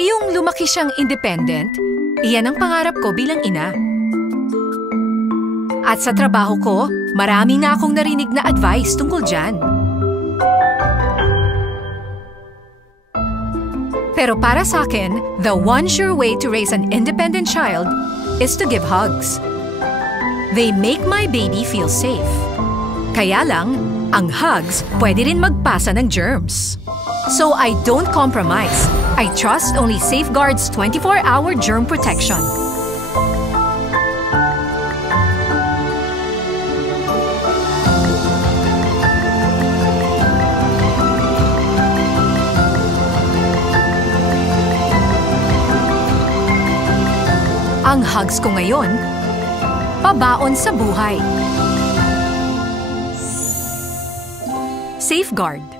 Yung lumaki siyang independent, iyan ang pangarap ko bilang ina. At sa trabaho ko, marami nga akong narinig na advice tungkol dyan. Pero para sa akin, the one sure way to raise an independent child is to give hugs. They make my baby feel safe. Kaya lang, ang hugs pwede rin magpasa ng germs. So I don't compromise. I trust only Safeguard's 24-hour germ protection. Ang hugs ko ngayon, pabaon sa buhay. Safeguard.